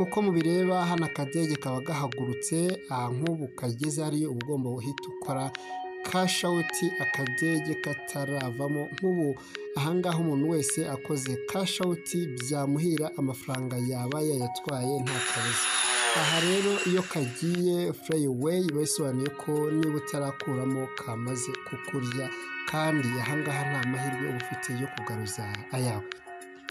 nkuko mubireba hano akadege kaba gahagurutse nk'ubu kageze ari ugomba guhita ukora cash out akadege kataravamo. nk'ubu ahangaha umuntu wese akoze cash out byamuhira amafaranga yaba yayatwaye nta kabuza. Aha rero iyo kagiye fly away bisobanuye ko niba utarakuramo kamaze kukurya, kandi ahangaha nta mahirwe uba ufite yo kugaruza ayawe.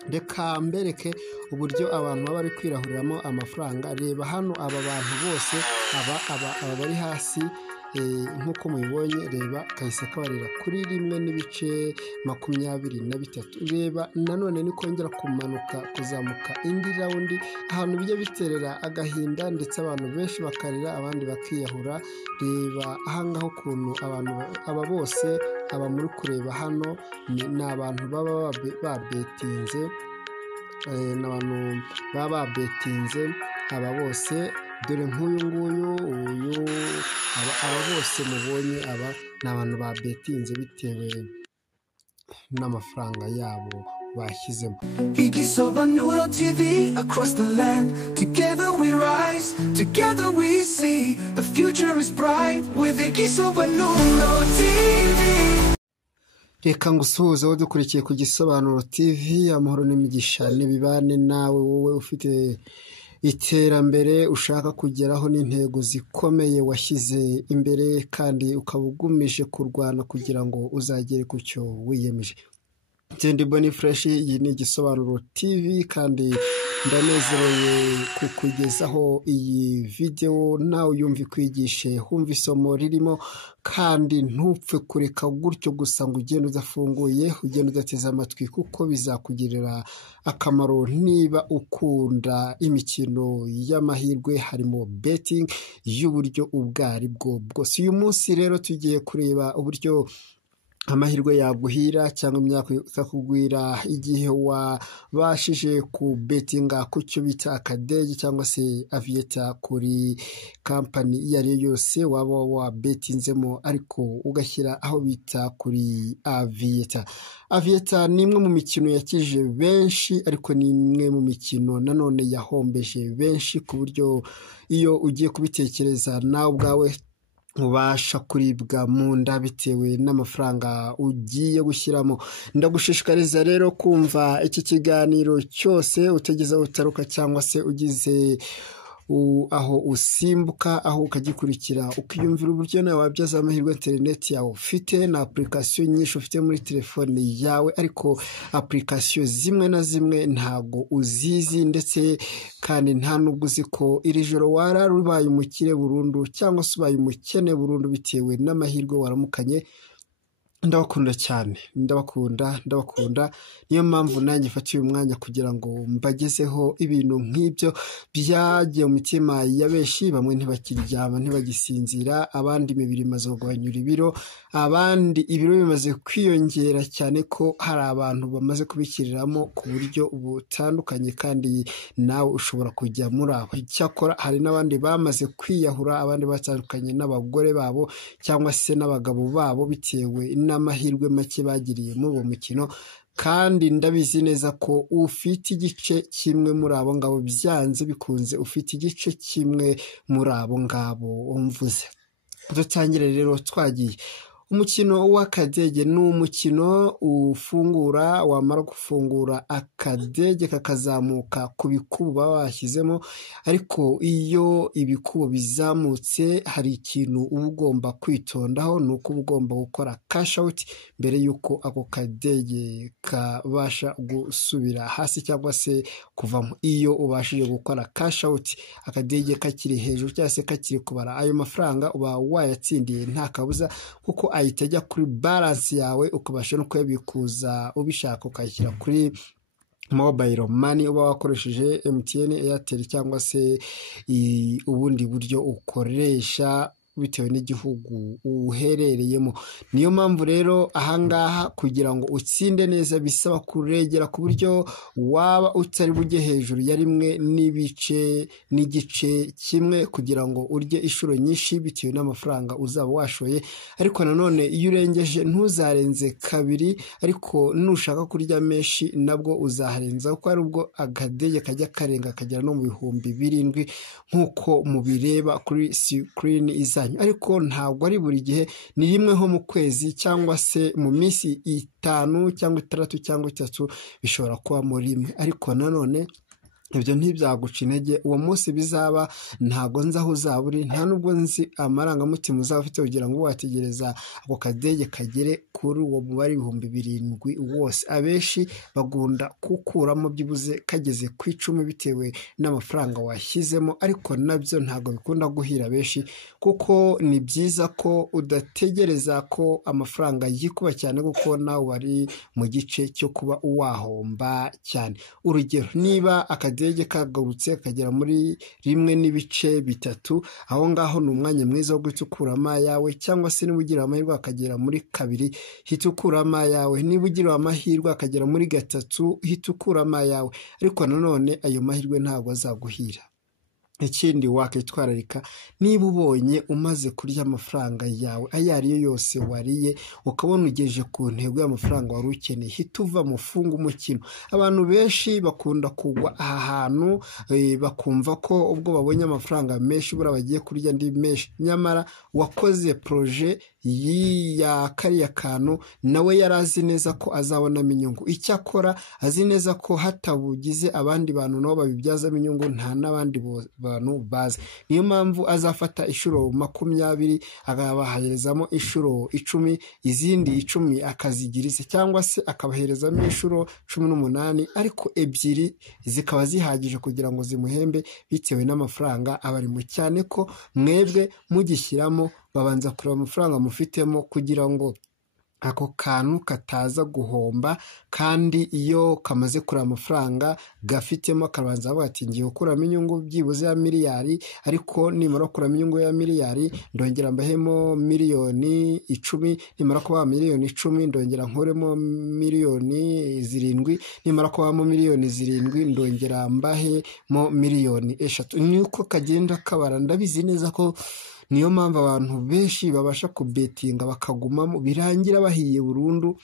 Reka mbereke uburyo abantu baba bari kwirahuriramo amafaranga. Reba hano aba bantu bose aba bari hasi nk'uko mubibonye, reba kahise kabarira kuri 1.23. reba nanone nikongera kumanuka kuzamuka indi raundi, ahantu bijya biterera agahinda ndetse abantu benshi bakarira abandi bakiyahura. Reba ahangaho ukuntu abantu aba bose aba muri kureba hano ni abantu baba babetinze, n'abantu baba babetinze aba bose. Dore nk'uyu nguyu aba bose mubonye aba ni abantu babetinze bitewe n'amafaranga yabo bashyizemo. Igisobanuro TV across the land, together we rise, together we see the future is bright with Igisobanuro TV. Reka ngusuhuze aho dukurikiye ku Gisobanuro TV. Amahoro n'imigisha n'ibibane nawe wowe ufite iterambere ushaka kugeraho n'intego zikomeye washyize imbere, kandi ukaba ugumije kurwana kugira ngo uzagere ku cyo wiyemeje. Ndi Boni Fresh, iyi ni Gisobanuro TV, kandi ndanezerewe kukugezaho iyi video nawe yumva ikwigishe, humva isomo ririmo, kandi ntupfe kureka gutyo gusa ngo ugende udafunguye, ugende udateze amatwi, kuko bizakugirira akamaro niba ukunda imikino y'amahirwe harimo betting y'uburyo ubwo aribwo bwose. Uyu munsi rero tugiye kureba uburyo amahirwe yaguhira cyangwa imyaka ikakugwira igihe wabashije kubetinga ku cyo bita akadege cyangwa se aviator kuri kampani iyo ari yo yose waba wabetinzemo, ariko ugashyira aho bita kuri aviator. Aviator ni imwe mu mikino yakije benshi, ariko ni imwe mu mikino nanone yahombeje benshi, ku buryo iyo ugiye kubitekereza nawe ubwawe ubasha kuribwa mu nda bitewe n'amafaranga ugiye gushyiramo. Ndagushishikariza rero kumva iki kiganiro cyose utegeza utaruka, cyangwa se ugize aho usimbuka aho ukagikurikira ukiyumvira uburyo nawe wabyaza amahirwe internet yawe ufite na application nyinshi ufite muri telefone yawe, ariko application zimwe na zimwe ntago uzizi, ndetse kandi nta nubwo uzi ko iri joro wararubaye umukire burundu cyangwa se ubaye umukene burundu bitewe n'amahirwe waramukanye. Ndabakunda cyane, ndabakunda. Niyo mpamvu nanjye mfatiye umwanya kugira ngo mbagezeho ibintu nk'ibyo byagiye mu mitima ya benshi. Bamwe ntibakiryama, ntibagisinzira, abandi imibiri imaze kugabanyura ibiro, abandi ibiro bimaze kwiyongera cyane ko hari abantu bamaze kubikiriramo ku buryo butandukanye, kandi nawe ushobora kujya muri abo. Cyakora hari n'abandi bamaze kwiyahura, abandi batandukanye n'abagore babo cyangwa se n'abagabo babo bitewe n'amahirwe make bagiriye muri uwo mukino. Kandi ndabizi neza ko ufite igice kimwe muri abo ngabo, byanze bikunze ufite igice kimwe muri abo ngabo mvuze. Dutangire rero twagiye. Umukino w'akadege ni umukino ufungura, wamara gufungura akadege kakazamuka ku bikubo baba bashyizemo, ariko iyo ibikubo bizamutse hari ikintu uba ugomba kwitondaho, ni uko uba ugomba gukora cash out mbere y'uko ako kadege kabasha gusubira hasi cyangwa se kuvamo. Iyo ubashije gukora cash out akadege kakiri hejuru cyangwa se kakiri kubara ayo mafaranga, uba wayatsindiye nta kabuza, kuko ahita ajya kuri balance yawe, ukabasha no kuyabikuza ubishaka ukayishyira kuri mobile money uba wakoresheje MTN, Airtel cyangwa se ubundi buryo ukoresha bitewe n'igihugu uherereyemo. Niyo mpamvu rero ahangaha kugira ngo utsinde neza bisaba kuregera ku buryo waba utari bujye hejuru ya 1.5 kimwe kugira ngo urye inshuro nyinshi bitewe n'amafaranga uzaba washoye. Ariko nanone iyo urengeje ntuzarenze 2, ariko nushaka kurya menshi nabwo uzaharenza kuko ari ubwo akadege kajya karenga kagera no mu 7,000 nk'uko mubireba kuri screen izanyu. Ariko ntabwo ari buri gihe, ni rimwe nko mu kwezi cyangwa se mu minsi 5 cyangwa 6 cyangwa 3 bishobora kuba muri rimwe. Ariko nanone ibyo ntibyaguca intege, uwo munsi bizaba ntago nzi aho uzaba uri, nta nubwo nzi amarangamutima uzaba ufite kugira ngo wategereza ako kadege kagere kuri uwo mubare 7,000 wose. Abenshi bagunda kukuramo byibuze kageze ku 10 bitewe n'amafaranga washyizemo, ariko nabyo ntago bikunda guhira benshi kuko ni byiza ko udategereza ko amafaranga yikuba cyane kuko nawe wari mu gice cyo kuba wahomba cyane. Urugero, niba akadege kagarutse kagera muri 1.3, aho ngaho ni umwanya mwiza wo gutukuramo ayawe, cyangwa se niba ugira amahirwe akagera muri 2 hita ukuramo ayawe, niba ugira amahirwe akagera muri 3 hita ukuramo ayawe. Ariko nanone ayo mahirwe ntabwo azaguhira. Ikindi wakitwararika, niba ubonye umaze kurya amafaranga yawe ayo ariyo yose wariye ukabona ugejeje ku ntego y'amafaranga wari ukeneye, hita uva mu funga umukino. Abantu benshi bakunda kugwa aha hantu bakumva ko ubwo babonye amafaranga menshi bura bagiye kurya andi menshi, nyamara wakoze projet ya kariya kantu nawe yarazi neza ko azabonamo inyungu. Icyakora azi neza ko hatabugize abandi bantu nabo babibyazamo inyungu nta n'abandi bantu bazi. Niyo mpamvu azafata inshuro 20 akabaherezamo inshuro 10, izindi 10 akazigiriza, cyangwa se akabaherezamo inshuro 18, ariko 2 zikaba zihagije kugira ngo zimuhembe bitewe n'amafaranga abarimo. Cyane ko mwebwe mugishyiramo babanza kureba amafaranga mufitemo kugira ngo ako kantu kataza guhomba, kandi iyo kamaze kuri amafaranga gafitemo akabanza avuga ati ngiye gukuramo inyungu byibuze ya miliyari, ariko nimara kuramo inyungu ya miliyari ndongera mbahemo miliyoni 10, nimara kuba miliyoni 10 ndongera nkuremo miliyoni 7, nimara kubamo miliyoni 7 ndongera mbahemo miliyoni 3. Niko kagenda kabara. Ndabizi neza ko niyo mpamvu abantu benshi babasha kubetinga bakagumamo birangira bahiye burundu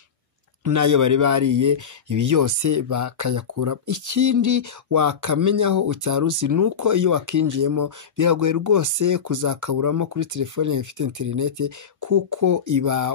nayo bari bariye ibi yose bakayakura. Ikindi wakamenyaho utaruzi nuko iyo wakinjiyemo biragoye rwose kuzakaburamo kuri telefone ifite internet, kuko iba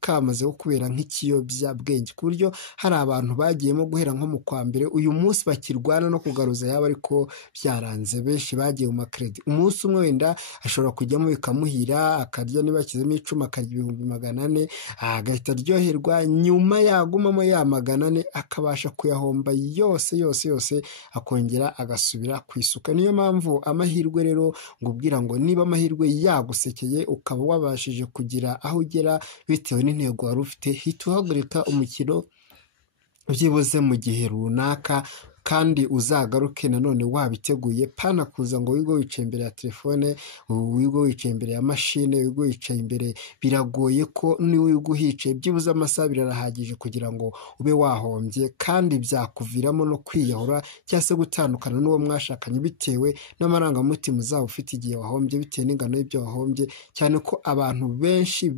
kamaze kubera nk'ikiyobya bwenge, ku buryo hari abantu bagiyemo guhera nko mu kwa mbere uyu munsi bakirwana no kugaruza yaba, ariko byaranze. Benshi bagiye mu makredi, umunsi umwe wenda ashobora kujyamo bikamuhira, akarya niba akizemo 10 akarya 400 agahita aryoherwa, nyuma yagumamo ya 400 akabasha kuyahomba yose akongera agasubira ku isuka. Niyo mpamvu amahirwe rero ngubwira ngo niba amahirwe yagusekeye ukaba wabashije kugira aho ugera bitewe n'intego wari ufite, hita uhagurika umukino byibuze mu gihe runaka, kandi uzagaruke nanone wabiteguye. Pana kuza ngo wigo wicaye imbere ya telefone, wigo wicaye imbere ya mashine, wigo wicaye imbere. Biragoye ko ni wigo hicaye byibuze amasaha birahagije kugira ngo ube wahombye, kandi byakuviramo no kwiyahura cyangwa se gutandukana n'uwo mwashakanye bitewe n'amarangamutima uzaba ufite igihe wahombye, bitewe n'ingano y'ibyo wahombye. Cyane ko abantu benshi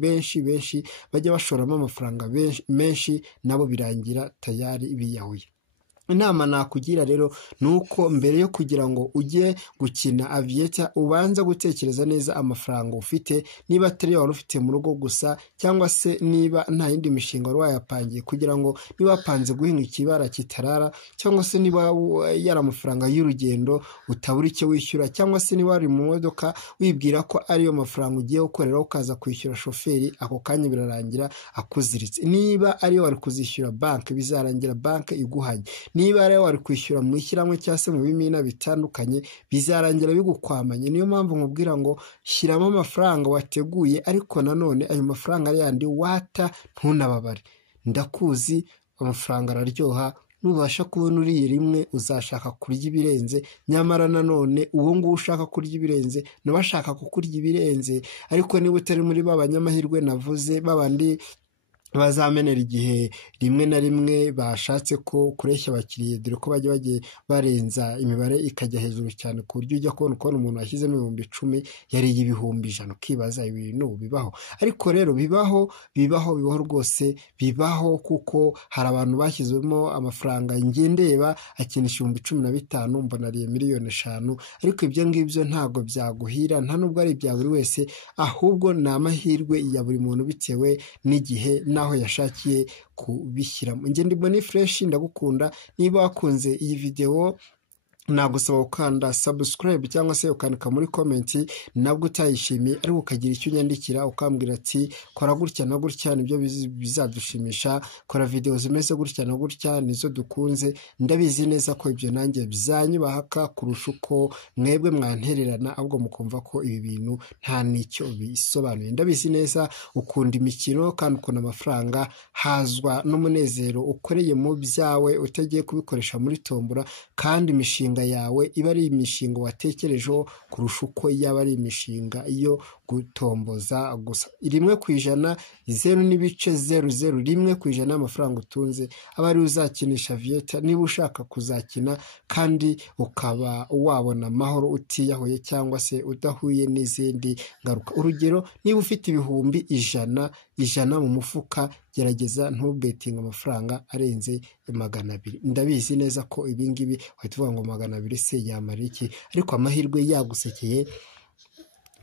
bajya bashoramo amafaranga menshi nabo birangira tayari biyahuye. Inama nakugira rero nuko mbere yo kugira ngo ujye gukina aviator ubanza gutekereza neza amafaranga ufite, niba atari wari ufite mu rugo gusa, cyangwa se niba nta yindi mishinga wari wayapangiye, kugira ngo niba wapanze guhinga ikibara kitarara, cyangwa se niba yari amafaranga y'urugendo utabura icyo wishyura, cyangwa se niba wari mu modoka wibwira ko ariyo mafaranga ugiye gukorera ukaza kwishyura shoferi, ako kanya birarangira akuziritse. Niba ariyo wari kuzishyura banki bizarangira banki iguhanye, niba rero wari kwishyura mu ishyirahamwe cyangwa se mu bimina bitandukanye bizarangira bigukwamanye. Niyo mpamvu nkubwira ngo shyiramo amafaranga wateguye, ariko nanone ayo mafaranga ari yandi wata ntunababare. Ndakuzi amafaranga araryoha, nubasha kubona uriye rimwe uzashaka kurya ibirenze, nyamara nanone uwo nguwo ushaka kurya ibirenze nawe ashaka kukurya ibirenze. Ariko niba utari muri ba banyamahirwe navuze, babandi bazamenera igihe rimwe na rimwe bashatse ko kureshya abakiriya, dore ko bagiye barenza imibare ikajya hejuru cyane ku buryo ujya kubona umuntu washyizemo 10,000 yariye ibihumbi 100, ukibaza ibintu bibaho. Ariko rero bibaho rwose bibaho, kuko hari abantu bashyizemo amafaranga ngendeba akinisha 15,000 mbona ariye miliyoni 5. Ariko ibyo ngibyo ntabwo byaguhira, nta nubwo ari ibya buri wese, ahubwo ni amahirwe ya buri muntu bitewe n'igihe aho yashakiye kubishyiramo. Njye ndi Boni Fresh, ndagukunda. Niba wakunze iyi video nagusaba ukanda subscribe cyangwa se ukandika muri comment nabwo utayishimiye, ariko ukagira icyo unyandikira ukambwira ati kora gutya na gutya nibyo bizadushimisha, kora video zimeze gutya na gutya nizo dukunze. Ndabizi neza ko ibyo nanjye bizanyubahaka kurusha uko mwebwe mwantererana, ahubwo mukumva ko ibi bintu nta nicyo bisobanuye. Ndabizi neza ukunda imikino kandi ukunda amafaranga, hazwa n'umunezero ukoreye mu byawe utagiye kubikoresha muri tombora, kandi imishinga yawe iba ari imishinga watekerejeho kurusha uko yaba ari imishinga iyo gutomboza gusa. 1% 0.00 1% y'amafaranga utunze aba ari uzakinisha Vieta niba ushaka kuzakina, kandi ukaba wabona amahoro utiyahuye cyangwa se udahuye n'izindi ngaruka. Urugero, niba ufite ibihumbi 100 mu mufuka, gerageza ntubetinga amafaranga arenze 200. Ndabizi neza ko ibingibi wahita uvuga ngo 200 se yamara iki, ariko amahirwe yagusekeye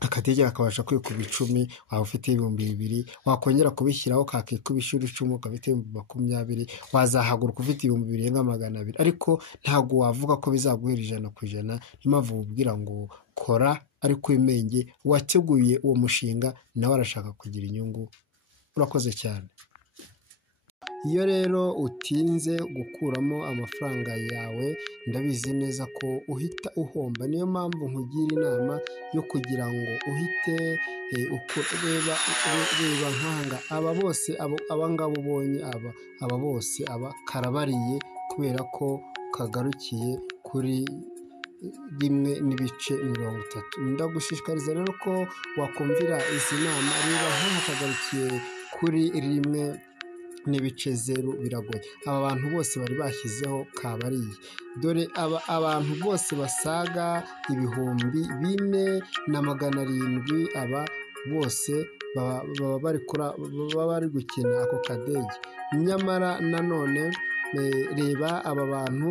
akategera akabasha kwikuba 10, waba ufite 2,000 wakongera kubishyiraho kakikubisha 10 ukafite 20, wazahaguruka ufite 2,200. ariko ntago wavuga ko bizaguhera 100%. Nimpamvu ubwira ngo kora, ariko imenge wateguye uwo mushinga nawe arashaka kugira inyungu. Urakoze cyane. Iyo rero utinze gukuramo amafaranga yawe, ndabizi neza ko uhita uhomba. Niyo mpamvu nkugira inama yo kugira ngo uhite reba nkanga aba bose abangabo ubonye, aba bose karabariye kubera ko kagarukiye kuri 1.30. Ndagushishikariza rero ko wakumvira izi nama. Reba nk'aho kagarukiye kuri 1.0 biragoye. Aba bantu bose bari bashyizeho kabariye, dore abantu bose basaga 4,700 aba bose baba bari gukina ako kadege. Nyamara nanone reba aba bantu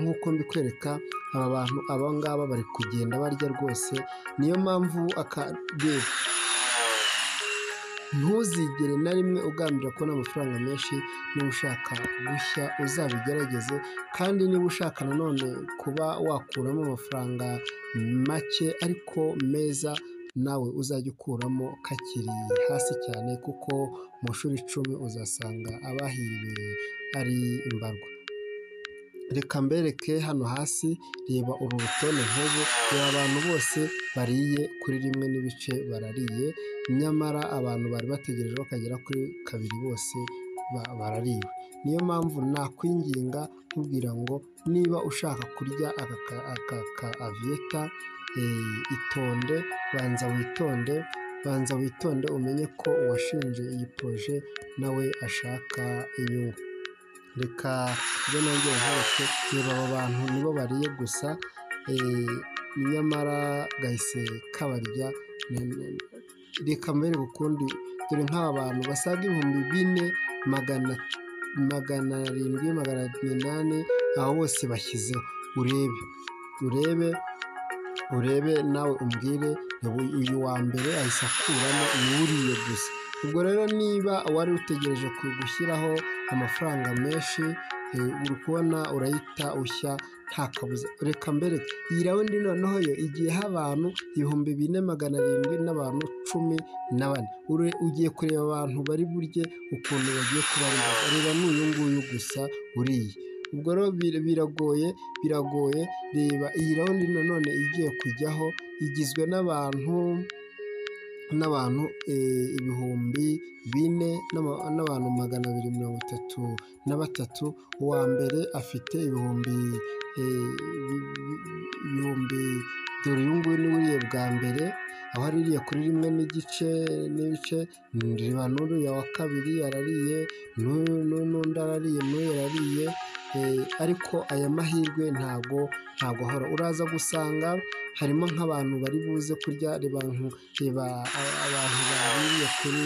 nk'uko mbikwereka, aba bantu abangaba bari kugenda barya rwose. Niyo mpamvu ntuzigere na rimwe ugambira kubona amafaranga menshi. Niba ushaka gushya uzabigerageze, kandi niba ushaka nanone kuba wakuramo amafaranga make ariko meza, nawe uzajya ukuramo kakiri hasi cyane, kuko mu shuri 10 uzasanga abahiriwe ari imbarwa. Reka mbereke hano hasi, reba uru rutonde nk'ubu, reba abantu bose bariye kuri 1 barariye, nyamara abantu bari bategereje bakagera kuri 2 bose barariwe. Niyo mpamvu nakwinginga nkubwira ngo niba ushaka kurya aka Vieta, itonde, banza witonde umenye ko uwashinje iyi proje nawe ashaka inyungu. Reka ibyo nongeye hose, reba aba bantu nibo bariye gusa, nyamara gahise kabarya. Reka mbere ukundi, dore nk'aba bantu basaga 4,700 aba bose bashyizeho. urebe nawe umbwire, uyu wa mbere ahise akuramo iwuriye gusa. Ubwo rero niba wari utegereje gushyiraho amafaranga menshi, uri kubona urahita ushya nta kabuza. Reka mbere iyi rawundi noneho yo igiyeho abantu 4,700 n'abantu 14. Ugiye kureba abantu bari burye ukuntu bagiye kubarira. Reba n'uyu nguyu gusa uriye. Ubwo rero biragoye. Reba iyi rawundi nanone igiye kujyaho igizwe n'abantu n'abantu 4,000 n'abantu 233. uwa mbere afite ibihumbi dore uyu nguyu niwe uriye bwa mbere, aho aririye kuri 1 n'igice, reba n'uriya wa kabiri arariye, n'undi arariye, n'uyu yarariye, ariko aya mahirwe ntabwo ahora. Uraza gusanga harimo nk'abantu bari buze kurya, reba abantu bariye kuri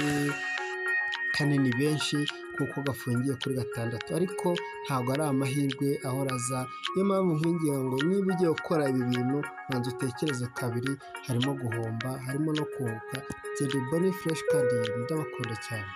kanini benshi kuko gafungiye kuri 6, ariko ntabwo ari amahirwe ahora aza. Niyo mpamvu nkwinginga ngo niba ugiye gukora ibi bintu banza utekereze kabiri, harimo guhomba, harimo no kunguka. Jye Boni Fresh kandi ndabakunda cyane.